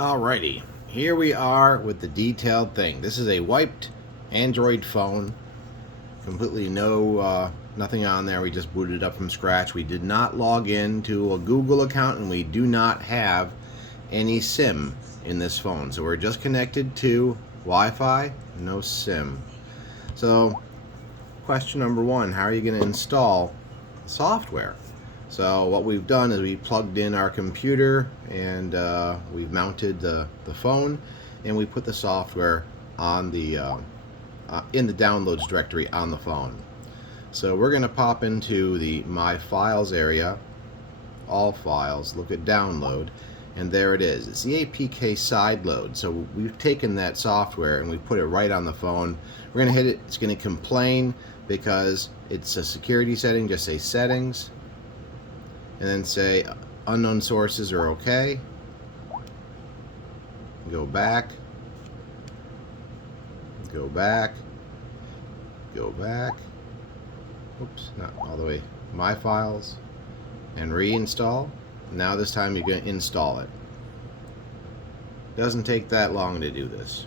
Alrighty, here we are with the detailed thing. This is a wiped Android phone, completely nothing on there. We just booted it up from scratch. We did not log in to a Google account, and we do not have any SIM in this phone. So we're just connected to Wi-Fi, no SIM. So question number one, how are you going to install software? So what we've done is we plugged in our computer and we've mounted the phone, and we put the software on the in the downloads directory on the phone. So we're going to pop into the My Files area, All Files, look at Download, and there it is. It's the APK sideload. So we've taken that software and we put it right on the phone. We're going to hit it. It's going to complain because it's a security setting. Just say Settings, and then say unknown sources are okay. Go back, go back, go back. Oops, not all the way. My Files, and reinstall. Now this time you're going to install it. Doesn't take that long to do this.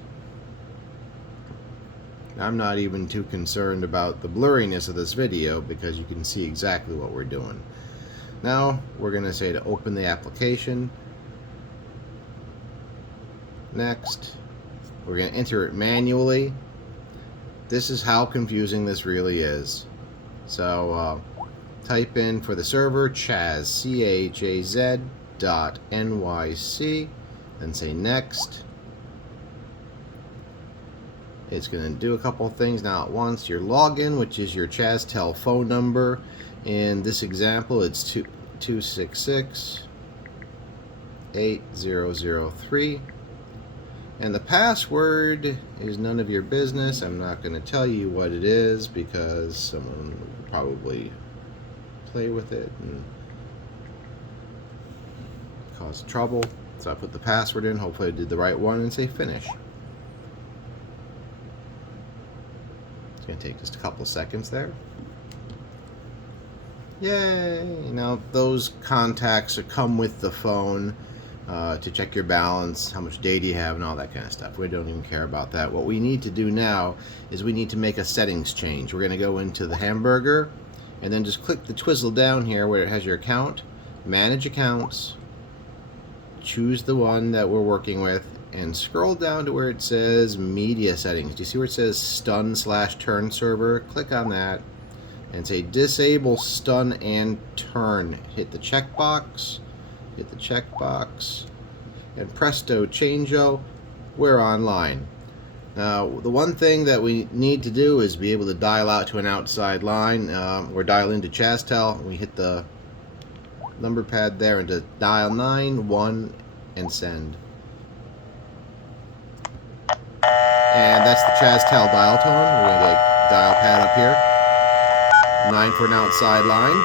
I'm not even too concerned about the blurriness of this video because you can see exactly what we're doing. Now we're going to say to open the application. Next, we're going to enter it manually. This is how confusing this really is. So type in for the server Chaz, CHAZ.NYC, then say next. It's going to do a couple of things now at once. Your login, which is your ChazTel phone number. In this example, it's 266-8003. And the password is none of your business. I'm not going to tell you what it is because someone will probably play with it and cause trouble. So I put the password in. Hopefully I did the right one, and say finish. It's going to take just a couple seconds there. Yay! Now those contacts come with the phone to check your balance, how much data you have, and all that kind of stuff. We don't even care about that. What we need to do now is we need to make a settings change. We're going to go into the hamburger and then just click the twizzle down here where it has your account, manage accounts, choose the one that we're working with, and scroll down to where it says media settings. Do you see where it says stun/turn server? Click on that and say disable stun and turn. Hit the checkbox, and presto changeo, we're online. Now the one thing that we need to do is be able to dial out to an outside line. We're dialing into ChazTel. We hit the number pad there and just dial 911 and send. And that's the ChazTel dial tone. We're going to get dial pad up here. 9 for an outside line.